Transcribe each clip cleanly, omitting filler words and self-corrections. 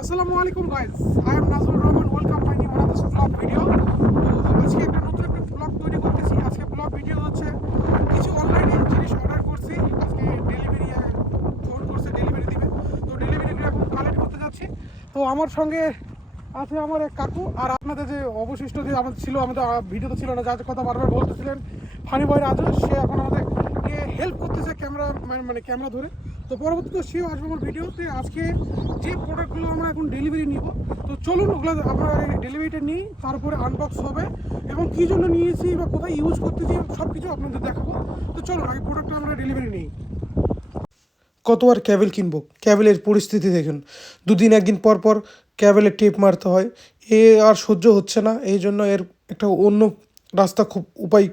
আসসালামু আলাইকুম guys, I am Nazmul Rahman. Welcome my new another blog video. তো আজকে নতুন একটা ব্লগ তৈরি করতেছি। আজকে ব্লগ ভিডিও হচ্ছে কিছু অনলাইনে জিনিস অর্ডার করছি। আজকে ডেলিভারি ফোন করছে, ডেলিভারি দিবে। তো ডেলিভারিটা এখন কালেক্ট করতে যাচ্ছি। তো আমার সঙ্গে আছে আমার এক কাকু, আর আপনাদের যে অবশিষ্ট যে আমাদের ছিল, আমাদের ভিডিওতে ছিল না, যার কথা বারবার বলতেছিলেন ফানি বয় রাজু, সে এখন আমাদেরকে হেল্প করতেছে ক্যামেরা মানে ক্যামেরা ধরে। তো পরবর্তীতে সেও আসবে আমার ভিডিওতে। আজকে যে প্রোডাক্টগুলো আমরা এখন ডেলিভারি নিব, তো চলুন ওগুলো আমরা ডেলিভারিটা নিই, তারপরে আনবক্স হবে এবং কী জন্য নিয়েছি বা কোথায় ইউজ করতেছি সব কিছু আপনাদের দেখাবো। তো চলুন আগে প্রোডাক্টটা আমরা ডেলিভারি নিই। কত আর ক্যাবেল কিনবো, ক্যাবেলের পরিস্থিতি দেখুন, দুদিন একদিন পর পর ক্যাবেলের টেপ মারতে হয়। এ আর সহ্য হচ্ছে না, এই জন্য এর একটা অন্য রাস্তা খুব উপায়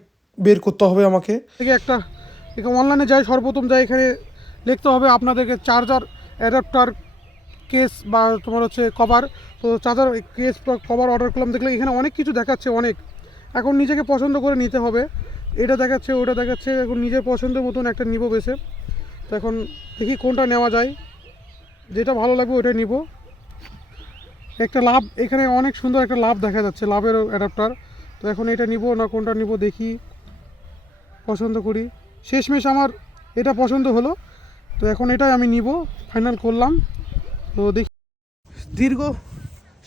বের করতে হবে আমাকে। থেকে একটা এখানে অনলাইনে যাই, সর্বপ্রথম যাই, এখানে লিখতে হবে আপনাদেরকে চার্জার অ্যাডাপ্টার কেস বা তোমার হচ্ছে কভার। তো চার্জার কেস বা কভার অর্ডার করলাম, দেখলে এখানে অনেক কিছু দেখাচ্ছে, অনেক। এখন নিজেকে পছন্দ করে নিতে হবে, এটা দেখাচ্ছে ওটা দেখাচ্ছে, এখন নিজের পছন্দের মতন একটা নিব বেছে। তো এখন দেখি কোনটা নেওয়া যায়, যেটা ভালো লাগবে ওইটাই নিব। একটা লাভ, এখানে অনেক সুন্দর একটা লাভ দেখা যাচ্ছে, লাভের অ্যাডাপ্টার। তো এখন এটা নিব না কোনটা নিব দেখি, পছন্দ করি। শেষমেশ আমার এটা পছন্দ হলো, তো এখন এটাই আমি নিব, ফাইনাল করলাম। তো দেখি, দীর্ঘ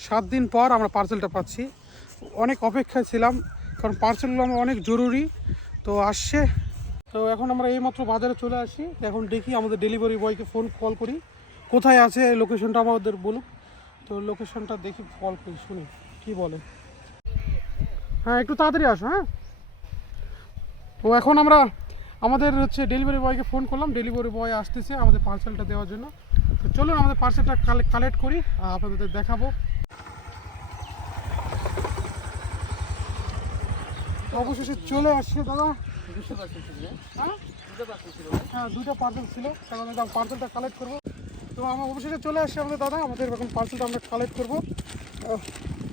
7 দিন পর আমরা পার্সেলটা পাচ্ছি। অনেক অপেক্ষায় ছিলাম, কারণ পার্সেলগুলো আমার অনেক জরুরি। তো আসছে। তো এখন আমরা এইমাত্র বাজারে চলে আসি। এখন দেখি আমাদের ডেলিভারি বয়কে কল করি, কোথায় আছে লোকেশনটা আমাদের বলুক। তো লোকেশনটা দেখি, কল করি, শুনি কি বলে। হ্যাঁ, একটু তাড়াতাড়ি আসো। হ্যাঁ, তো এখন আমরা আমাদের হচ্ছে ডেলিভারি বয়কে ফোন করলাম, ডেলিভারি বয় আসতেছে আমাদের পার্সেলটা দেওয়ার জন্য। তো চলুন আমাদের পার্সেলটা কালেক্ট করি, আপনাদের দেখাবো। অবশেষে চলে আসছে দাদা। হ্যাঁ, দুটো পার্সেল ছিল, এখন পার্সেলটা কালেক্ট করবো। তো আমরা অবশেষে চলে আসছি আমাদের দাদা, আমাদের এখন পার্সেলটা আমরা কালেক্ট করবো।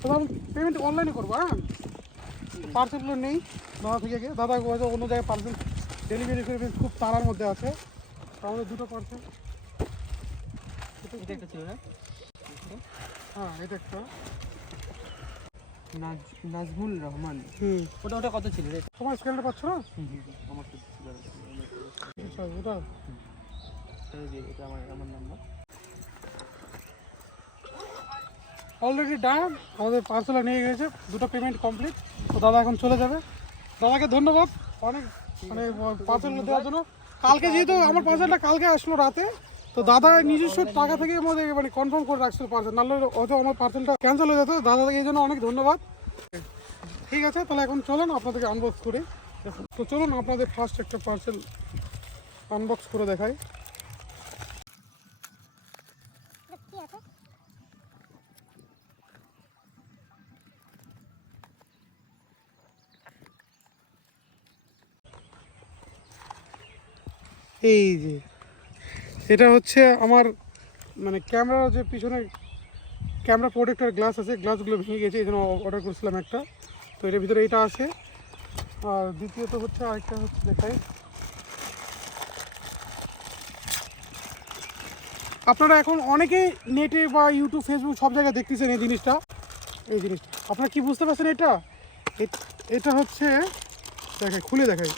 তো আমি পেমেন্ট অনলাইনে করবো। হ্যাঁ, পার্সেলগুলো নেই দাদা থেকে, দাদা হয়তো অন্য জায়গায় পার্সেল ডেলিভারি করবে, খুব তাড়ার মধ্যে আছে। আমাদের দুটো পার্সেল। এটা একটা ছিল না? হ্যাঁ, এটা একটা নাজমুল রহমান। ওটা ওটা কত ছিল রে? তোমার স্ক্যানটা পাচ্ছ না? আমার তো ছিল না। আচ্ছা, ওটা এই যে এটা আমার নাম্বার। অলরেডি ডান, আমাদের পার্সেলটা নিয়ে গেছে, দুটো পেমেন্ট কমপ্লিট। তো দাদা এখন চলে যাবে। দাদাকে ধন্যবাদ অনেক, মানে পার্সেলটা দেওয়ার জন্য। কালকে যেহেতু আমার পার্সেলটা কালকে আসলো রাতে, তো দাদা নিজস্ব টাকা থেকে আমাদের মানে কনফার্ম করে রাখছিল পার্সেল, নাহলে হয়তো আমার পার্সেলটা ক্যান্সেল হয়ে যেত। দাদাকে এই জন্য অনেক ধন্যবাদ। ঠিক আছে, তাহলে এখন চলেন আপনাদেরকে আনবক্স করি। তো চলুন আপনাদের ফার্স্ট একটা পার্সেল আনবক্স করে দেখাই। এই যে এটা হচ্ছে আমার মানে ক্যামেরা, যে পিছনে ক্যামেরা প্রোটেক্টর গ্লাস আছে, গ্লাসগুলো ভেঙে গেছে, এই জন্য অর্ডার করেছিলাম একটা। তো এটার ভিতরে এটা আছে। আর দ্বিতীয়ত হচ্ছে আরেকটা হচ্ছে দেখাই, আপনারা এখন অনেকেই নেটে বা ইউটিউব ফেসবুক সব জায়গায় দেখতেছেন এই জিনিসটা। এই জিনিসটা আপনারা কি বুঝতে পারছেন? এটা হচ্ছে, দেখাই, খুলে দেখাই।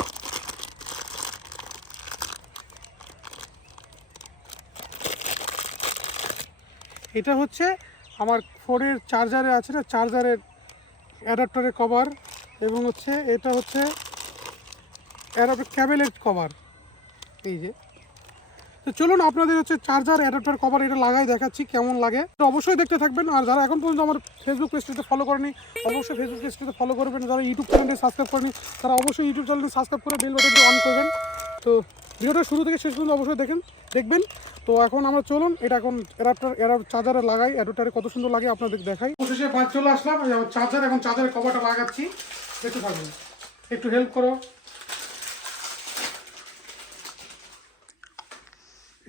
এটা হচ্ছে আমার ফোনের চার্জারে আছে না, চার্জারের অ্যাডাপ্টারের কভার, এবং হচ্ছে এটা হচ্ছে অ্যাডাপ্টার ক্যাবেলের কভার। এই যে, তো চলুন আপনাদের হচ্ছে চার্জার অ্যাডাপ্টার কভার এটা লাগাই দেখাচ্ছি কেমন লাগে। তো অবশ্যই দেখতে থাকবেন। আর যারা এখন পর্যন্ত আমার ফেসবুক পেজটিতে ফলো করেনি, অবশ্যই ফেসবুক পেজটিতে ফলো করবেন। যারা ইউটিউব চ্যানেলটি সাবস্ক্রাইব করেনি, তারা অবশ্যই ইউটিউব চ্যানেলটি সাবস্ক্রাইব করে বেল বাটনটি অন করবেন। তো ভিডিওটা শুরু থেকে শেষ পর্যন্ত অবশ্যই দেখবেন। তো এখন আমরা চলুন এটা এখন চার্জারে লাগাই, অ্যাডাপ্টারে কত সুন্দর লাগে আপনাদের দেখাই। অবশেষে বাদ চলে আসলাম চার্জার, এখন চার্জারের কভারটা লাগাচ্ছি, দেখতে থাকবেন, একটু হেল্প করো।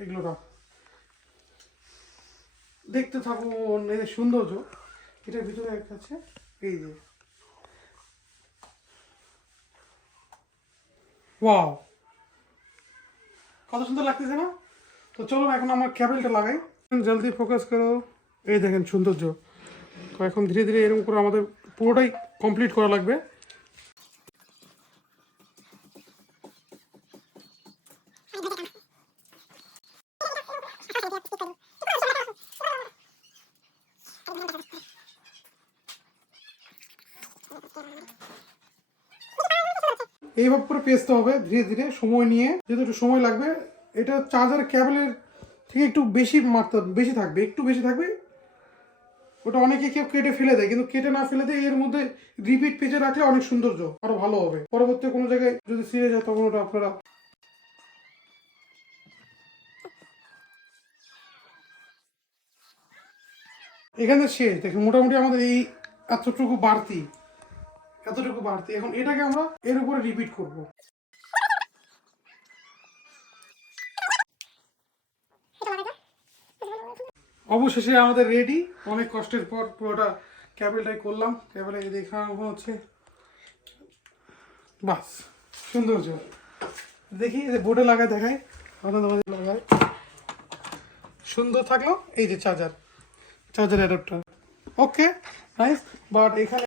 এগুলোটা দেখতে থাকুন, এই সৌন্দর্য এটার ভিতরে আছে। এই যে, ওয়াও, কত সুন্দর লাগতেছে না? তো চলো এখন আমার ক্যাবেলটা লাগাই। জলদি ফোকাস করো। এই দেখেন সৌন্দর্য। তো এখন ধীরে ধীরে এরকম করে আমাদের পুরোটাই কমপ্লিট করা লাগবে। এইভাবে করে পেঁচতে হবে ধীরে ধীরে সময় নিয়ে, যেহেতু একটু সময় লাগবে। এটা চার্জার ক্যাবেলের থেকে একটু বেশি মাত্রা বেশি থাকবে, একটু বেশি থাকবে। ওটা অনেকে কেউ কেটে ফেলে দেয়, কিন্তু কেটে না ফেলে দিয়ে এর মধ্যে রিপিট পেজে রাখলে অনেক সৌন্দর্য আরো ভালো হবে। পরবর্তী কোনো জায়গায় যদি ছিঁড়ে যায় তখন ওটা আপনারা এখানে শেষ। দেখেন মোটামুটি আমাদের এই এতটুকু বাড়তি, এখন এটাকে আমরা এর উপরে রিপিট করব। অবশেষে আমাদের রেডি। অনেক কষ্টের পর পুরোটা ক্যাবেলটাই করলাম। ক্যাবেলে দেখানো হচ্ছে, বাস সৌন্দর্য। দেখি বোর্ডে লাগায় দেখায়, লাগায় সুন্দর থাকলো। এই যে charger adapter, okay nice. But এখানে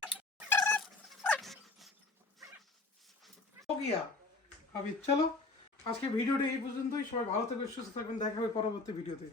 চলো আজকে ভিডিওটা এই পর্যন্তই। সবাই ভালো থাকবে, সুস্থ থাকবেন, দেখা হবে পরবর্তী ভিডিওতে।